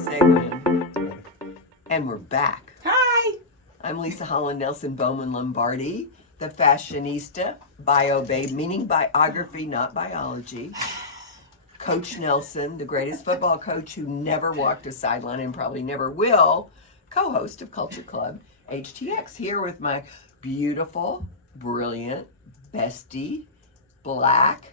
segment. And we're back. Hi. I'm Leisa Holland-Nelson Bowman Lombardi, the fashionista, bio babe, meaning biography, not biology. Coach Nelson, the greatest football coach who never walked a sideline and probably never will, co-host of Culture Club HTX, here with my beautiful, brilliant, bestie, black,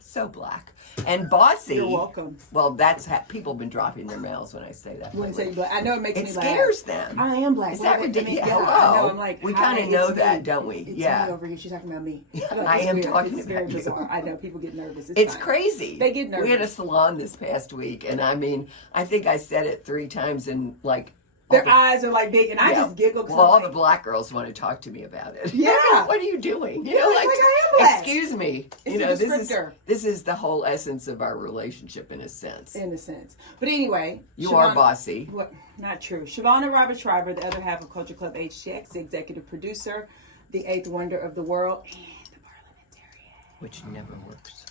so black, and bossy. You're welcome. Well, that's how people have been dropping their mouths when I say that. When say black, I know it makes me laugh. It scares them. I am black. Is that ridiculous? Hello. I know, I'm like, we kind of know that, don't we? It's yeah. me over here. She's talking about me. I am talking it's about very you. bizarre. I know people get nervous. It's fine. crazy. They get nervous. We had a salon this past week, and I mean, I think I said it 3 times, and like their eyes are like big, and I just giggle. Well, all the black girls want to talk to me about it. Yeah. What are you doing? You Yeah, know, it's like I am black. Excuse me. It's you know, a descriptor. this is the whole essence of our relationship, in a sense. In a sense, but anyway, You are bossy. What? Not true. Shavonnah Robert Schreiber, the other half of Culture Club HTX, the executive producer, the eighth wonder of the world, and the parliamentarian. Which never works.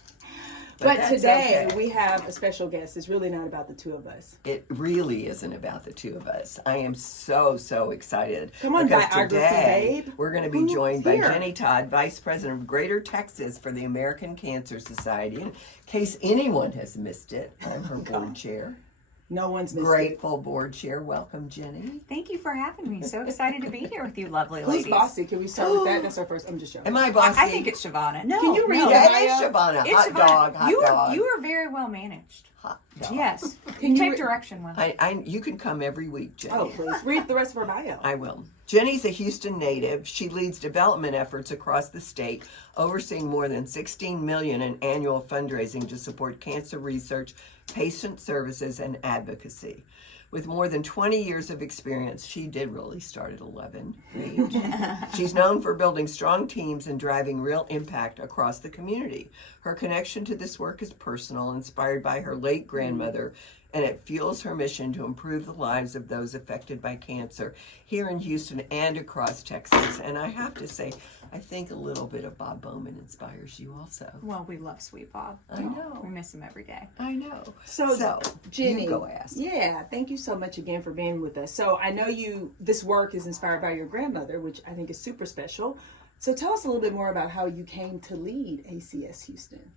But today okay. we have a special guest. It's really not about the two of us. It really isn't about the two of us. I am so excited. Come on, because biography, today babe. we're going to be Who's joined here? by Jenny Todd, Vice President of Greater Texas for the American Cancer Society. In case anyone has missed it, I'm her board chair. No one's missed Grateful board chair. Welcome, Jenny. Thank you for having me. So excited to be here with you, lovely it. ladies. Who's bossy? Can we start with that? That's our first. I'm just joking. Am I bossy? I think it's Shavonnah. No, Can you read no. that? Yeah, it's Shavonnah. It's Hot Shavonnah. dog. You are very well managed. Hot dog. Yes. Can you Take re- direction well. You can come every week, Jenny. Oh, please read the rest of her bio. I will. Jenny's a Houston native. She leads development efforts across the state, overseeing more than $16 million in annual fundraising to support cancer research, patient services, and advocacy. With more than 20 years of experience, she did really start at 11 age. She's known for building strong teams and driving real impact across the community. Her connection to this work is personal, inspired by her late grandmother, and it fuels her mission to improve the lives of those affected by cancer here in Houston and across Texas. And I have to say, I think a little bit of Bob Bowman inspires you also. Well, we love Sweet Bob. I know. We miss him every day. I know. So, Jenny, you go ask. Yeah, thank you so much again for being with us. So I know this work is inspired by your grandmother, which I think is super special. So tell us a little bit more about how you came to lead ACS Houston.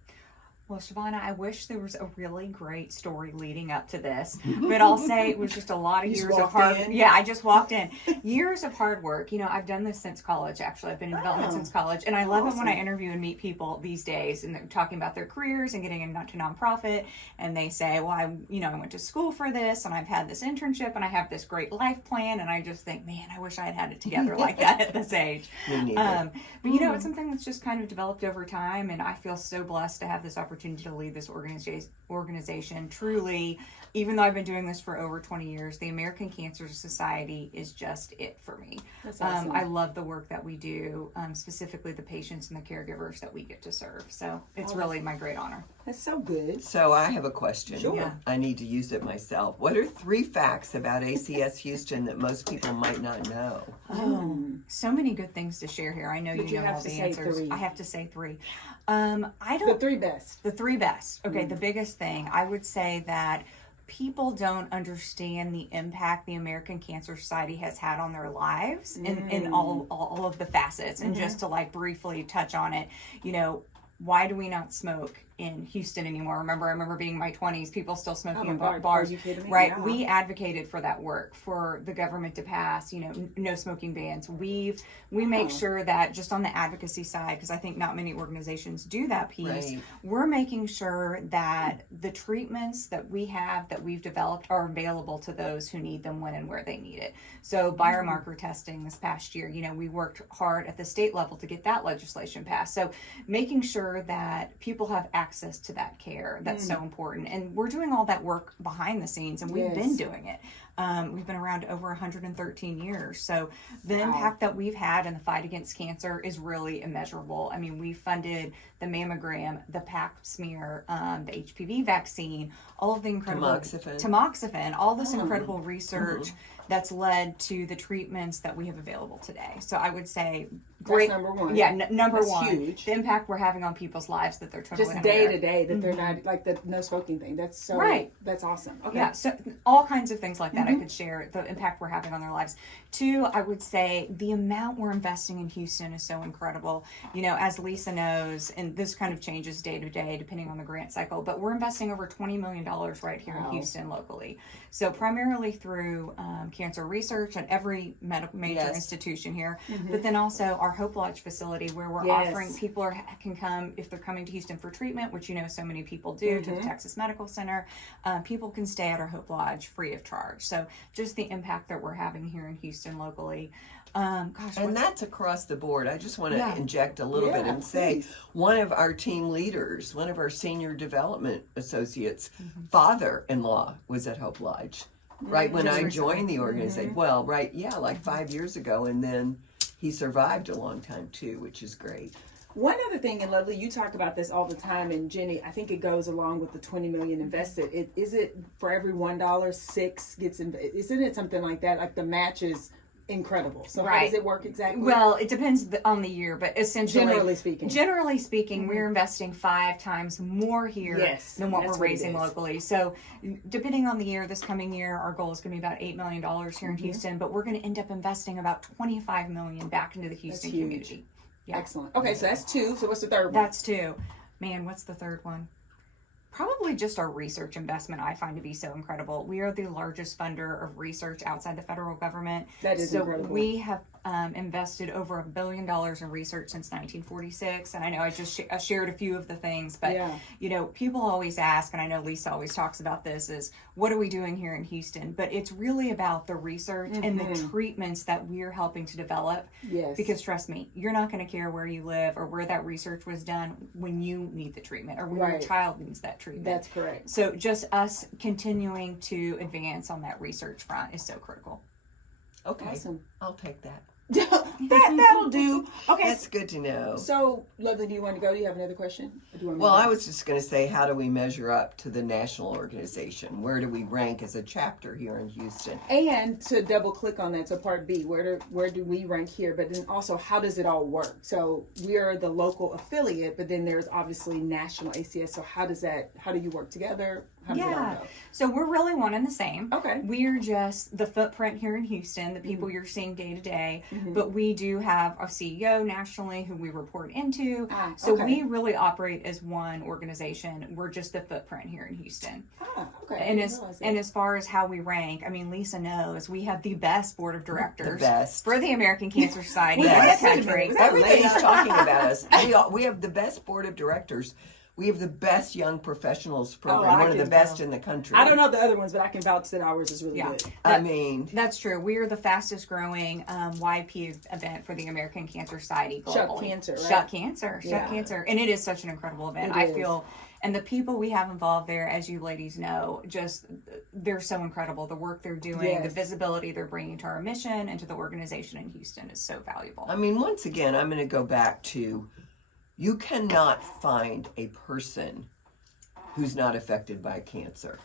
Well, Shavonnah, I wish there was a really great story leading up to this, but I'll say it was just a lot of years of hard. Yeah, I just walked in. Years of hard work. You know, I've done this since college. Actually, I've been in development since college, and I love it when I interview and meet people these days, and they're talking about their careers and getting into nonprofit, and they say, "Well, I went to school for this, and I've had this internship, and I have this great life plan," and I just think, man, I wish I had it together like that at this age. Me neither. But it's something that's just kind of developed over time, and I feel so blessed to have this opportunity to lead this organization. Truly, even though I've been doing this for over 20 years, the American Cancer Society is just it for me. That's awesome. I love the work that we do, specifically the patients and the caregivers that we get to serve. So it's really my great honor. That's so good. So I have a question. Sure. Yeah. I need to use it myself. What are 3 facts about ACS Houston that most people might not know? So many good things to share here. I know But you you know have all to the say answers. 3. I have to say 3. The 3 best. The 3 best. Okay, the biggest thing, I would say that people don't understand the impact the American Cancer Society has had on their lives in all of the facets. And just to briefly touch on it, why do we not smoke in Houston anymore? I remember being in my 20s, people still smoking in bars. Are you kidding me? Right. Yeah. We advocated for that work, for the government to pass, no smoking bans. We make sure that just on the advocacy side, because I think not many organizations do that piece, Right. we're making sure that the treatments that we have, that we've developed, are available to those who need them when and where they need it. So biomarker testing this past year, we worked hard at the state level to get that legislation passed. So making sure that people have access to that care, that's so important. And we're doing all that work behind the scenes, and we've been doing it. We've been around over 113 years. So the impact that we've had in the fight against cancer is really immeasurable. I mean, we funded the mammogram, the pap smear, the HPV vaccine, all of the incredible Tamoxifen, all this incredible research that's led to the treatments that we have available today. So I would say great. That's number one. Yeah, number That's one. huge. The impact we're having on people's lives that they're totally Just unaware day of. to day that they're not like the no smoking thing. That's so Right. That's awesome. Okay. Yeah, so all kinds of things like that I could share, the impact we're having on their lives. Two, I would say the amount we're investing in Houston is so incredible. You know, as Leisa knows, and this kind of changes day to day depending on the grant cycle, but we're investing over $20 million right here in Houston locally. So primarily through cancer research at every major Yes. institution here, but then also our Hope Lodge facility where we're Yes. offering people can come if they're coming to Houston for treatment, which you know so many people do, to the Texas Medical Center. People can stay at our Hope Lodge free of charge. So just the impact that we're having here in Houston locally. And that's across the board. I just want to inject a little bit Yeah, and say please. one of our team leaders, one of our senior development associates, father-in-law was at Hope Lodge, right when Just I recently. joined the organization. Well, right, yeah, like 5 years ago, and then he survived a long time too, which is great. One other thing, and Lovely, you talk about this all the time, and Jenny, I think it goes along with the $20 million invested. Is it for every $1, 6 gets invested? Isn't it something like that? Like the match is incredible. So how Right. does it work exactly? Well, it depends on the year, but essentially, Generally speaking. we're investing 5 times more here Yes, than what that's we're what it raising is. locally. So, depending on the year, this coming year, our goal is going to be about $8 million here in Houston, but we're going to end up investing about $25 million back into the Houston huge. community. Yeah. Excellent. Okay, so that's 2. So what's the third one? That's 2. Man, what's the third one? Probably just our research investment I find to be so incredible. We are the largest funder of research outside the federal government. That is so incredible. we have invested over $1 billion in research since 1946. And I know I just I shared a few of the things, but you know, people always ask, and I know Leisa always talks about this, is what are we doing here in Houston? But it's really about the research and the treatments that we're helping to develop. Yes. Because trust me, you're not going to care where you live or where that research was done when you need the treatment or when your Right. child needs that treatment. That's correct. So just us continuing to advance on that research front is so critical. Okay, Awesome. I'll take that. That'll do. Okay. That's good to know. So, Lovely, do you want to go? Do you have another question? Or do you want me Well, to go? I was just going to say, how do we measure up to the national organization? Where do we rank as a chapter here in Houston? And to double click on that, so part B, where do we rank here? But then also, how does it all work? So we are the local affiliate, but then there's obviously national ACS. So how do you work together? How does it all go? So we're really one and the same. Okay. We're just the footprint here in Houston, the people you're seeing day to day. But we do have a CEO nationally who we report into. So okay. we really operate as one organization. We're just the footprint here in Houston. Okay. I And didn't as realize that. and as far as how we rank, I mean, Leisa knows we have the best board of directors The best. for the American Cancer Society in Yes. the country. Everybody's talking about us. We have the best board of directors. We have the best young professionals program, I one of the can best tell. in the country. I don't know the other ones, but I can vouch that ours is really Yeah. good. I mean, That's true. We are the fastest growing YP event for the American Cancer Society globally. Shut Cancer, right? Shut Cancer. Yeah. Shut Cancer. And it is such an incredible event. It I is. feel, and the people we have involved there, as you ladies know, just, they're so incredible. The work they're doing, the Yes. visibility they're bringing to our mission and to the organization in Houston is so valuable. I mean, once again, I'm going to go back to, you cannot find a person who's not affected by cancer.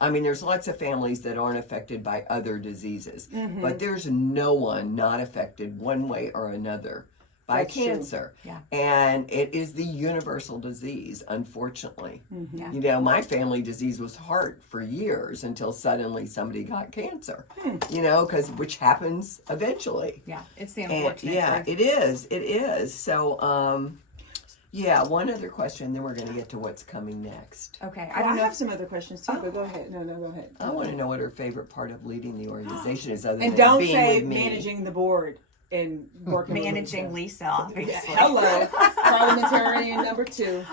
I mean, there's lots of families that aren't affected by other diseases, but there's no one not affected one way or another by That's true. cancer. Yeah. And it is the universal disease, unfortunately. Yeah. You know, my family disease was heart for years until suddenly somebody got cancer, you know, which happens eventually. Yeah. It's the And unfortunate yeah, truth. it is. It is. So, yeah, one other question, then we're going to get to what's coming next. Okay. I I don't know. have some other questions too, but go ahead. No, go ahead. I want to know what her favorite part of leading the organization is, other And than don't being say with me. managing the board and working with Managing Lisa. Leisa, obviously. Hello, parliamentarian number 2.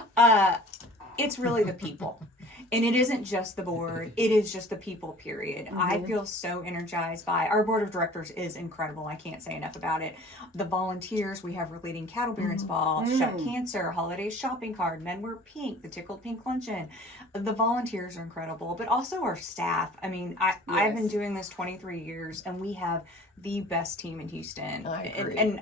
It's really the people. And it isn't just the board, it is just the people, period. I feel so energized by our board of directors is incredible. I can't say enough about it. The volunteers we have, we're leading Cattle Barons Ball, Shut Cancer, Holiday Shopping Card, Men Wear Pink, the Tickled Pink Luncheon. The volunteers are incredible, but also our staff. I mean, I've been doing this 23 years and we have the best team in Houston. I agree. And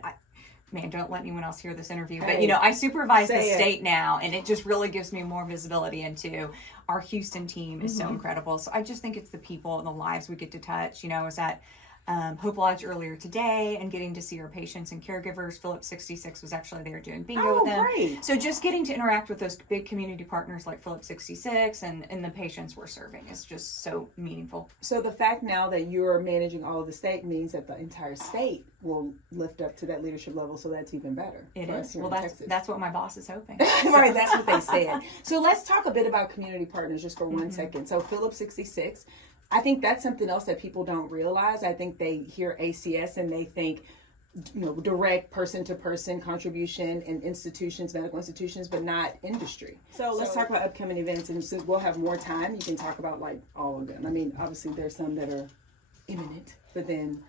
man, don't let anyone else hear this interview, but Hey, I supervise the say it. state now, and it just really gives me more visibility into our Houston team is so incredible. So I just think it's the people and the lives we get to touch. I was at Hope Lodge earlier today and getting to see our patients and caregivers. Phillips 66 was actually there doing bingo with them. Great. So just getting to interact with those big community partners like Phillips 66 and the patients we're serving is just so meaningful. So the fact now that you're managing all of the state means that the entire state will lift up to that leadership level, so that's even better. It for us is. here Well, in that's Texas. that's what my boss is hoping. Right, that's what they said. So let's talk a bit about community partners just for 1 second. So Phillips 66, I think that's something else that people don't realize. I think they hear ACS and they think, direct person-to-person contribution in institutions, medical institutions, but not industry. So let's talk about upcoming events, and since we'll have more time, you can talk about like all of them. I mean, obviously there's some that are imminent, but then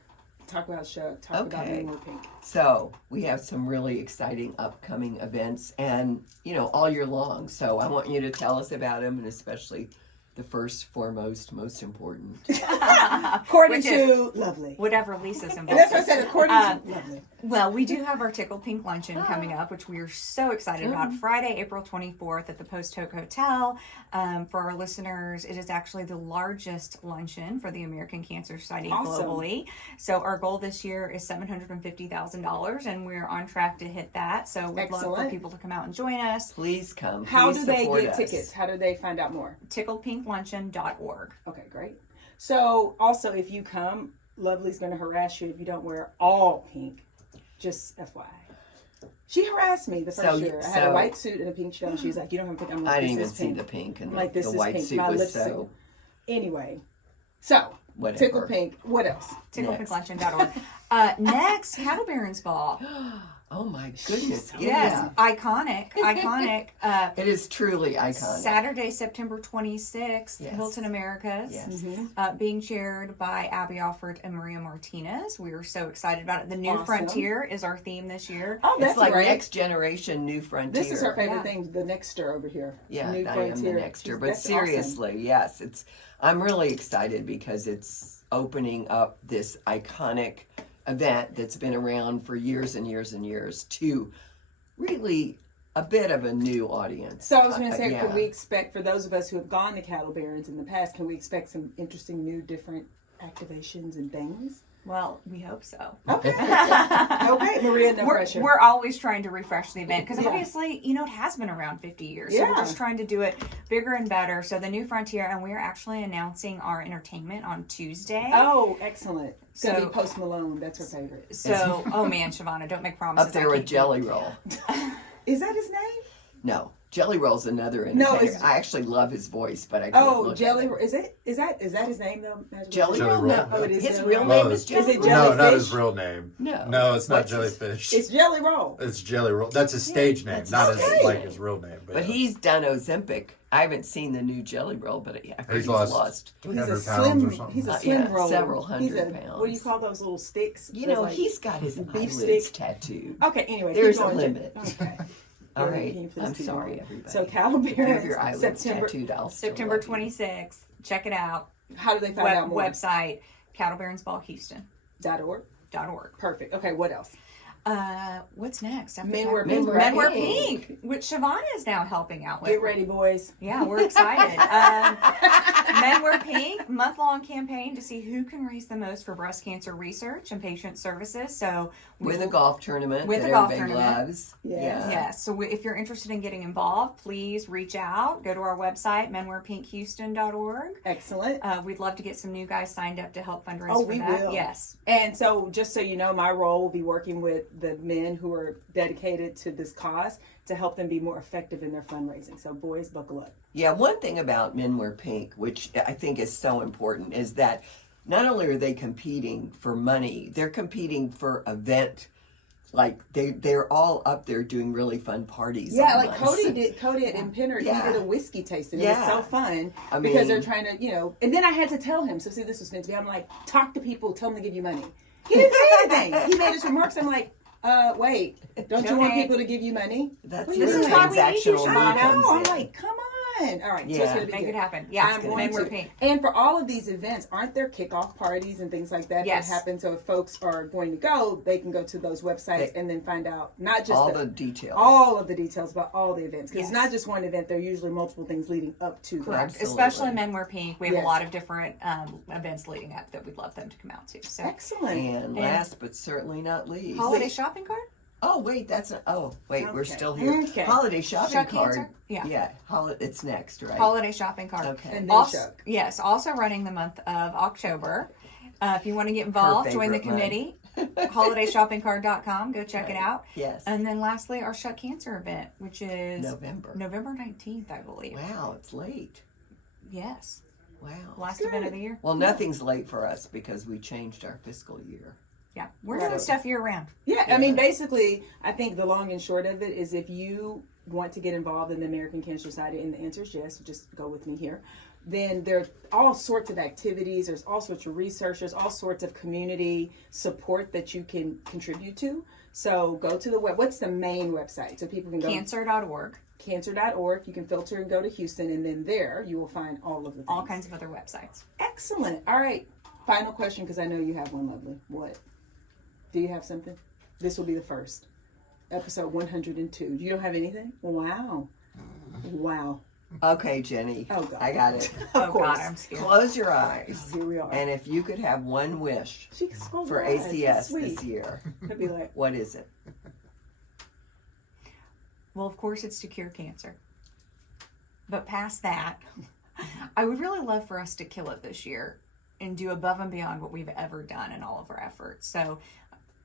talk about Men Wear Pink. So we have some really exciting upcoming events, and all year long. So I want you to tell us about them, and especially the first, foremost, most important. According to Lovely. Whatever Lisa's And involved. that's what I said, according to Lovely. Well, we do have our Tickle Pink Luncheon coming up, which we are so excited about. Friday, April 24th at the Post Oak Hotel. For our listeners, it is actually the largest luncheon for the American Cancer Society globally. So our goal this year is $750,000, and we're on track to hit that. So we'd love for people to come out and join us. Please come. How Please do they support get us. tickets? How do they find out more? TicklePinkLuncheon.org. Okay, great. So also, if you come, Lovely's going to harass you if you don't wear all pink. Just FYI. She harassed me the first year. I had a white suit and a pink shirt, and she was like, "You don't have pink." I'm like, I didn't "This even is see pink." the pink, and I'm like, "This the is white pink." suit My was lipstick. so Anyway, so whatever. Tickle Pink. What else? TicklePinkLuncheon.org. Next, Cattle Barons Ball. Oh my goodness! Yes, iconic. It is truly iconic. Saturday, September 26th, Yes. Hilton Americas, Yes. being chaired by Abby Alford and Maria Martinez. We are so excited about it. The New Awesome. Frontier is our theme this year. Oh, that's It's like great. next generation, new frontier. This is her favorite Yeah. thing, the Nexter over here. Yeah, New I am the Frontier. Nexter. But That's seriously, yes, I'm really excited because it's opening up this iconic event that's been around for years and years and years to really a bit of a new audience. So I was going to say, yeah. can we expect, for those of us who have gone to Cattle Barons in the past, can we expect some interesting new different activations and things? Well, we hope so. Okay. Okay, Maria, no pressure. We're always trying to refresh the event because Yeah. obviously, it has been around 50 years. So we're Yeah. just trying to do it bigger and better. So the New Frontier, and we are actually announcing our entertainment on Tuesday. Oh, excellent. It's going to So- be Post Malone. That's her favorite. So, oh man, Shavonnah, don't make promises. Up there I with can't Jelly Roll. Is that his name? No, Jelly Roll's another No, entertainer. it's- I actually love his voice, but I can't Oh, look Jelly. at him. Is that his name though? Magical Jelly Jelly Roll? Roll, No. Oh, it is His Jelly real Roll. name No, is Jelly is it Roll? No, not Jellyfish? his real name. No. No, it's not What's his- Jellyfish. It's Jelly Roll. It's Jelly Roll. That's his stage name, that's not his his stage like name. his real name. But yeah. he's done Ozempic. I haven't seen the new Jelly Roll, but I heard He's lost He's 300 a pounds slim. or something. He's a Yeah, slim roller. several He's hundred a, pounds. What do you call those little sticks? You Those, know, like- he's got his beef eyelids stick. tattooed. Okay. Anyway, There's keep a going, limit. Okay. All Can right. you please I'm keep sorry, going? everybody. So Cattle If you have Barons, your eyelids September. tattooed, I'll still September love you. 26th. Check it out. How do they find out more? Website, cattlebaronsballhouston.org. .org. Perfect. Okay. What else? What's next? After Men that? Wear Men Pink. Wear Pink, which Shavonnah is now helping out with. Get ready, boys. Yeah, we're excited. Men Wear Pink, month-long campaign to see who can raise the most for breast cancer research and patient services. So With a golf tournament With that a golf everybody tournament. loves. Yes. Yeah. Yes. So if you're interested in getting involved, please reach out. Go to our website, menwearpinkhouston.org. Excellent. We'd love to get some new guys signed up to help fundraise Oh, for we that. will. Yes. And so, just so you know, my role will be working with the men who are dedicated to this cause to help them be more effective in their fundraising. So, boys, buckle up. Yeah, one thing about Men Wear Pink, which I think is so important, is that not only are they competing for money, they're competing for event. Like they're all up there doing really fun parties. Yeah, all like month. Cody and Pinner, Yeah. he did a whiskey tasting. It Yeah. was so fun I because mean- they're trying to, and then I had to tell him. So, see, this was meant to be. I'm like, talk to people, tell them to give you money. He didn't say anything. He made his remarks. I'm like, wait, don't you want Okay. people to give you money? That's Well, where this is why we need you, transactional Shavonnah. I money know. I'm comes in. like, come fun. All right, so Yeah. it's gonna be Make good. it happen. Yeah, I'm going men wear to. pink. And for all of these events, aren't there kickoff parties and things like that Yes. that happen? So if folks are going to go, they can go to those websites and then find out not just all the details. all of the details about all the events. Because Yes. it's not just one event. There are usually multiple things leading up to that. Correct. Absolutely. Especially Men Wear Pink. We have Yes. a lot of different events leading up that we'd love them to come out to. So, Excellent. And last but certainly not least. holiday shopping card? Oh wait, we're Okay. still here. Okay. Holiday shopping Shuck card. answer? Yeah. Yeah. It's next, right? Holiday shopping card. Okay. And then Also, Shuck. yes, also running the month of October. If you want to get involved, join the favorite month. committee. HolidayShoppingCard.com. Go check it out. Yes. And then lastly, our Shuck Cancer event, which is November. November 19th, I believe. Wow, it's late. Yes. Wow. Last event of the year. Well, nothing's late for us because we changed our fiscal year. Yeah. We're Right. doing stuff year round. Yeah, I mean, basically, I think the long and short of it is if you want to get involved in the American Cancer Society, and the answer is yes, just go with me here, then there are all sorts of activities, there's all sorts of research, there's all sorts of community support that you can contribute to. So go to the what's the main website? So people can go Cancer.org. cancer.org. You can filter and go to Houston, and then there you will find all of the things. All kinds of other websites. Excellent. All right. Final question, because I know you have one, Lovely. What? Do you have something? This will be the first. Episode 102. You don't have anything? Wow. Wow. Okay, Jenny. Oh, God. I got it. Of Oh, course. God, I'm scared. Close your eyes. Here we are. And if you could have one wish She can scroll for her eyes. ACS That's this sweet. year, I'd be like, what is it? Well, of course, it's to cure cancer. But past that, I would really love for us to kill it this year and do above and beyond what we've ever done in all of our efforts. So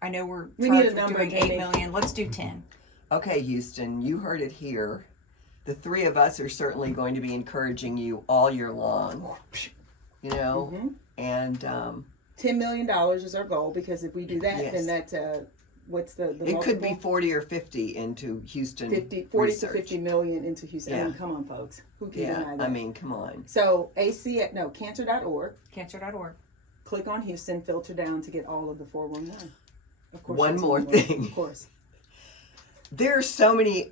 I know We need a charged with number, doing Jamie. 8 million. Let's do 10. Okay, Houston, you heard it here. The three of us are certainly going to be encouraging you all year long. You know, Mm-hmm. and $10 million is our goal, because if we do that, Yes. then that's what's the it could be multiple? 40 or 50 into Houston 40 research. to 50 million into Houston. I Yeah. mean, come on, folks. Who can Yeah, deny that? I mean, come on. So cancer.org. Cancer.org. Click on Houston, filter down to get all of the 411. Of course. One that's more word. thing. Of course. There are so many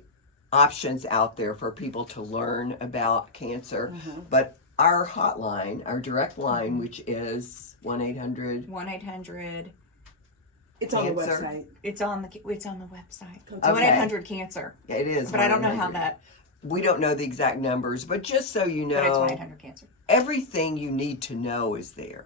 options out there for people to learn about cancer, but our hotline, our direct line, which is 1-800. 1-800. It's on the Cancer. website. It's on the website. Okay. 1-800 cancer. It is. But I don't know how 1-800. that. We don't know the exact numbers, but just so you But it's know, 1-800 cancer. everything you need to know is there.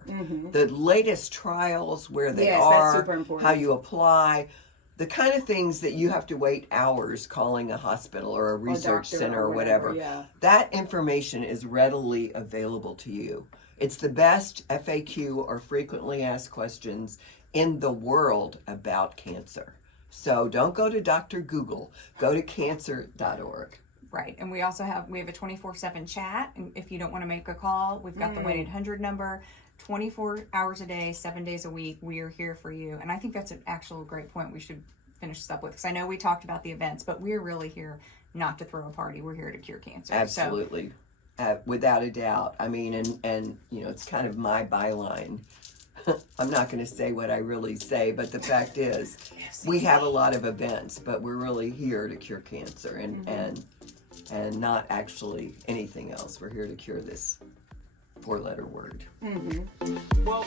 The latest trials, where they Yes, that's are, super important. how you apply, the kind of things that you have to wait hours calling a hospital or a research doctor center or or whatever. yeah. That information is readily available to you. It's the best FAQ or frequently asked questions in the world about cancer. So don't go to Dr. Google. Go to cancer.org. Right. And we also have a 24/7 chat. And if you don't want to make a call, we've got the 1-800 number. 24 hours a day, 7 days a week. We are here for you. And I think that's an actual great point we should finish this up with, because I know we talked about the events, but we're really here not to throw a party. We're here to cure cancer. Absolutely. Without a doubt. I mean, and you know, it's kind of my byline. I'm not going to say what I really say, but the fact is, we have a lot of events, but we're really here to cure cancer and not actually anything else. We're here to cure this 4-letter word. Well,